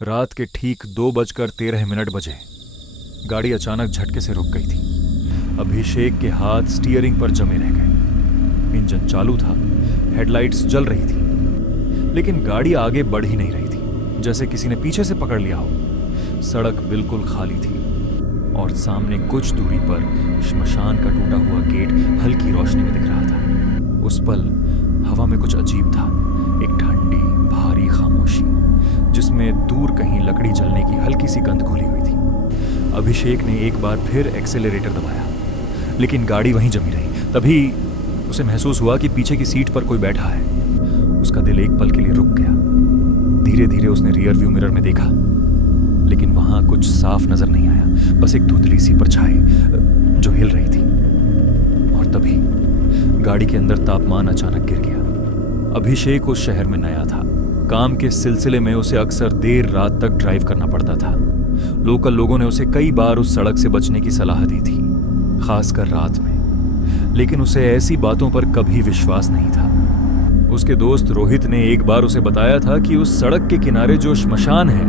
रात के ठीक 2:13 बजे गाड़ी अचानक झटके से रुक गई थी। अभिषेक के हाथ स्टीयरिंग पर जमे रह गए। इंजन चालू था, हेडलाइट्स जल रही थी, लेकिन गाड़ी आगे बढ़ ही नहीं रही थी, जैसे किसी ने पीछे से पकड़ लिया हो। सड़क बिल्कुल खाली थी और सामने कुछ दूरी पर श्मशान का टूटा हुआ गेट हल्की रोशनी में दिख रहा था। उस पल हवा में कुछ अजीब था, एक ठंडी भारी खामोशी जिसमें दूर कहीं लकड़ी जलने की हल्की सी गंध घुली हुई थी। अभिषेक ने एक बार फिर एक्सेलरेटर दबाया, लेकिन गाड़ी वहीं जमी रही। तभी उसे महसूस हुआ कि पीछे की सीट पर कोई बैठा है। उसका दिल एक पल के लिए रुक गया। धीरे धीरे उसने रियर व्यू मिरर में देखा, लेकिन वहां कुछ साफ नजर नहीं आया, बस एक धुंधली सी परछाई जो हिल रही थी। और तभी गाड़ी के अंदर तापमान अचानक गिर गया। अभिषेक उस शहर में नया था। काम के सिलसिले में उसे अक्सर देर रात तक ड्राइव करना पड़ता था। लोकल लोगों ने उसे कई बार उस सड़क से बचने की सलाह दी थी, खासकर रात में, लेकिन उसे ऐसी बातों पर कभी विश्वास नहीं था। उसके दोस्त रोहित ने एक बार उसे बताया था कि उस सड़क के किनारे जो श्मशान है,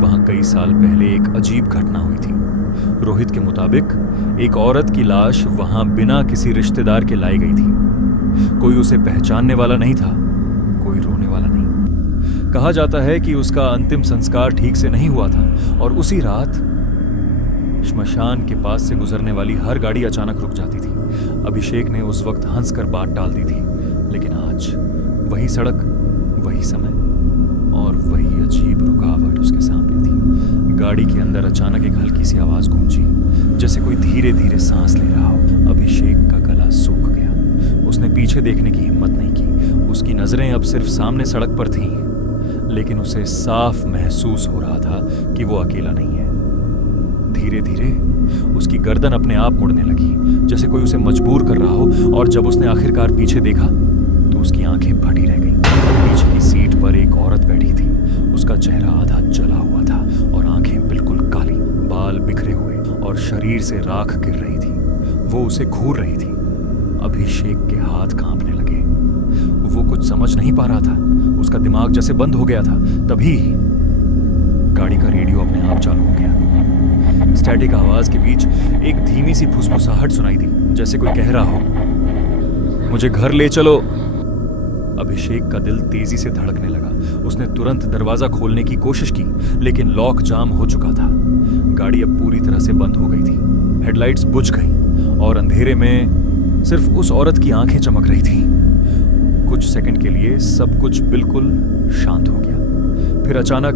वहां कई साल पहले एक अजीब घटना हुई थी। रोहित के मुताबिक एक औरत की लाश वहां बिना किसी रिश्तेदार के लाई गई थी। कोई उसे पहचानने वाला नहीं था, कोई रोने वाला नहीं। कहा जाता है कि उसका अंतिम संस्कार ठीक से नहीं हुआ था और उसी रात श्मशान के पास से गुजरने वाली हर गाड़ी अचानक रुक जाती थी। अभिषेक ने उस वक्त हंसकर बात टाल दी थी, लेकिन आज वही सड़क, वही समय और वही अजीब रुकावट उसके सामने थी। गाड़ी के अंदर अचानक एक हल्की सी आवाज गूंजी, जैसे कोई धीरे धीरे सांस ले रहा हो। अभिषेक का गला सूख गया। उसने पीछे देखने की हिम्मत नहीं की। उसकी नजरें अब सिर्फ सामने सड़क पर थीं, लेकिन उसे साफ महसूस हो रहा था कि वो अकेला नहीं है। धीरे धीरे उसकी गर्दन अपने आप मुड़ने लगी, जैसे कोई उसे मजबूर कर रहा हो। और जब उसने आखिरकार पीछे देखा तो उसकी आंखें फटी रह गईं। पीछे की सीट पर एक औरत बैठी थी। उसका चेहरा आधा जला हुआ था और आंखें बिल्कुल काली, बाल बिखरे हुए और शरीर से राख गिर रही थी। वो उसे घूर रही थी। अभिषेक के हाथ कांपने लगे। वो कुछ समझ नहीं पा रहा था। उसका दिमाग जैसे बंद हो गया था। तभी गाड़ी का रेडियो अपने आप चालू हो गया। स्टैटिक आवाज के बीच एक धीमी सी फुसफुसाहट सुनाई दी, जैसे कोई कह रहा हो, मुझे घर ले चलो। अभिषेक का दिल तेजी से धड़कने लगा। उसने तुरंत दरवाजा खोलने की कोशिश की, लेकिन लॉक जाम हो चुका था। गाड़ी अब पूरी तरह से बंद हो गई थी। हेडलाइट्स बुझ गई और अंधेरे में सिर्फ उस औरत की आंखें चमक रही थी। कुछ सेकंड के लिए सब कुछ बिल्कुल शांत हो गया। फिर अचानक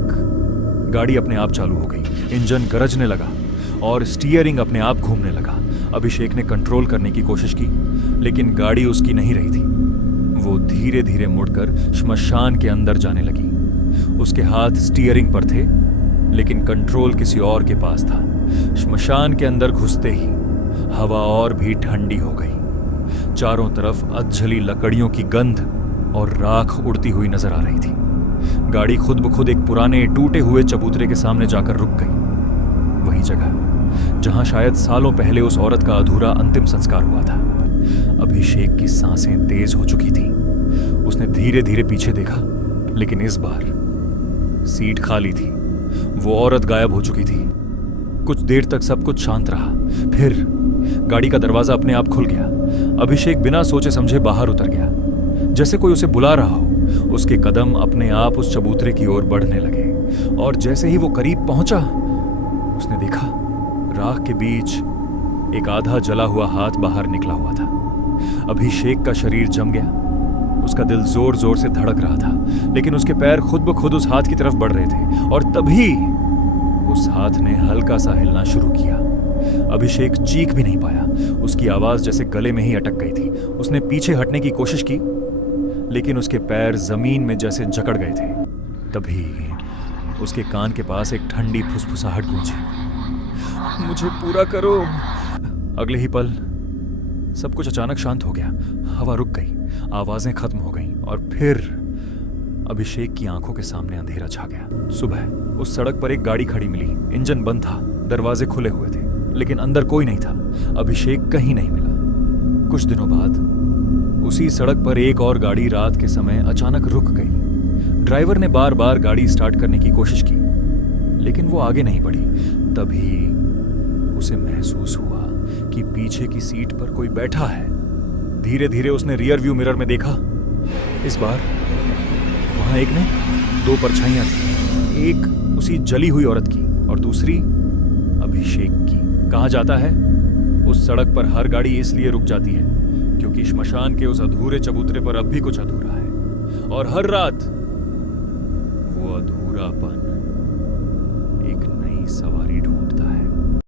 गाड़ी अपने आप चालू हो गई। इंजन गरजने लगा और स्टीयरिंग अपने आप घूमने लगा। अभिषेक ने कंट्रोल करने की कोशिश की, लेकिन गाड़ी उसकी नहीं रही थी। वो धीरे धीरे मुड़कर श्मशान के अंदर जाने लगी। उसके हाथ स्टीयरिंग पर थे, लेकिन कंट्रोल किसी और के पास था। श्मशान के अंदर घुसते ही हवा और भी ठंडी हो गई। चारों तरफ अधजली लकड़ियों की गंध और राख उड़ती हुई नजर आ रही थी। गाड़ी खुद ब खुद एक पुराने टूटे हुए चबूतरे के सामने जाकर रुक गई। वही जगह जहां शायद सालों पहले उस औरत का अधूरा अंतिम संस्कार हुआ था। अभिषेक की सांसें तेज हो चुकी थी। उसने धीरे धीरे पीछे देखा, लेकिन इस बार सीट खाली थी। वो औरत गायब हो चुकी थी। कुछ देर तक सब कुछ शांत रहा। फिर गाड़ी का दरवाजा अपने आप खुल गया। अभिषेक बिना सोचे समझे बाहर उतर गया, जैसे कोई उसे बुला रहा हो। उसके कदम अपने आप उस चबूतरे की ओर बढ़ने लगे और जैसे ही वो करीब पहुंचा, उसने देखा राख के बीच एक आधा जला हुआ हाथ बाहर निकला हुआ था। अभिषेक का शरीर जम गया। उसका दिल जोर जोर से धड़क रहा था, लेकिन उसके पैर खुद ब खुद उस हाथ की तरफ बढ़ रहे थे। और तभी उस हाथ ने हल्का सा हिलना शुरू किया। अभिषेक चीख भी नहीं पाया। उसकी आवाज जैसे गले में ही अटक गई थी। उसने पीछे हटने की कोशिश की, लेकिन उसके पैर जमीन में जैसे जकड़ गए थे। तभी उसके कान के पास एक ठंडी फुसफुसाहट गूंजी, मुझे पूरा करो। अगले ही पल सब कुछ अचानक शांत हो गया। हवा रुक गई, आवाजें खत्म हो गईं और फिर अभिषेक की आंखों के सामने अंधेरा छा गया। सुबह उस सड़क पर एक गाड़ी खड़ी मिली। इंजन बंद था, दरवाजे खुले हुए थे, लेकिन अंदर कोई नहीं था। अभिषेक कहीं नहीं मिला। कुछ दिनों बाद उसी सड़क पर एक और गाड़ी रात के समय अचानक रुक गई। ड्राइवर ने बार बार गाड़ी स्टार्ट करने की कोशिश की, लेकिन वो आगे नहीं बढ़ी। तभी उसे महसूस हुआ कि पीछे की सीट पर कोई बैठा है। धीरे धीरे उसने रियर व्यू मिरर में देखा। इस बार वहां एक नहीं, दो परछाइयां थी। एक उसी जली हुई औरत की और दूसरी अभिषेक की। कहा जाता है उस सड़क पर हर गाड़ी इसलिए रुक जाती है क्योंकि श्मशान के उस अधूरे चबूतरे पर अब भी कुछ अधूरा है, और हर रात वो अधूरापन एक नई सवारी ढूंढता है।